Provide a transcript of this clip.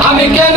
I'm in game.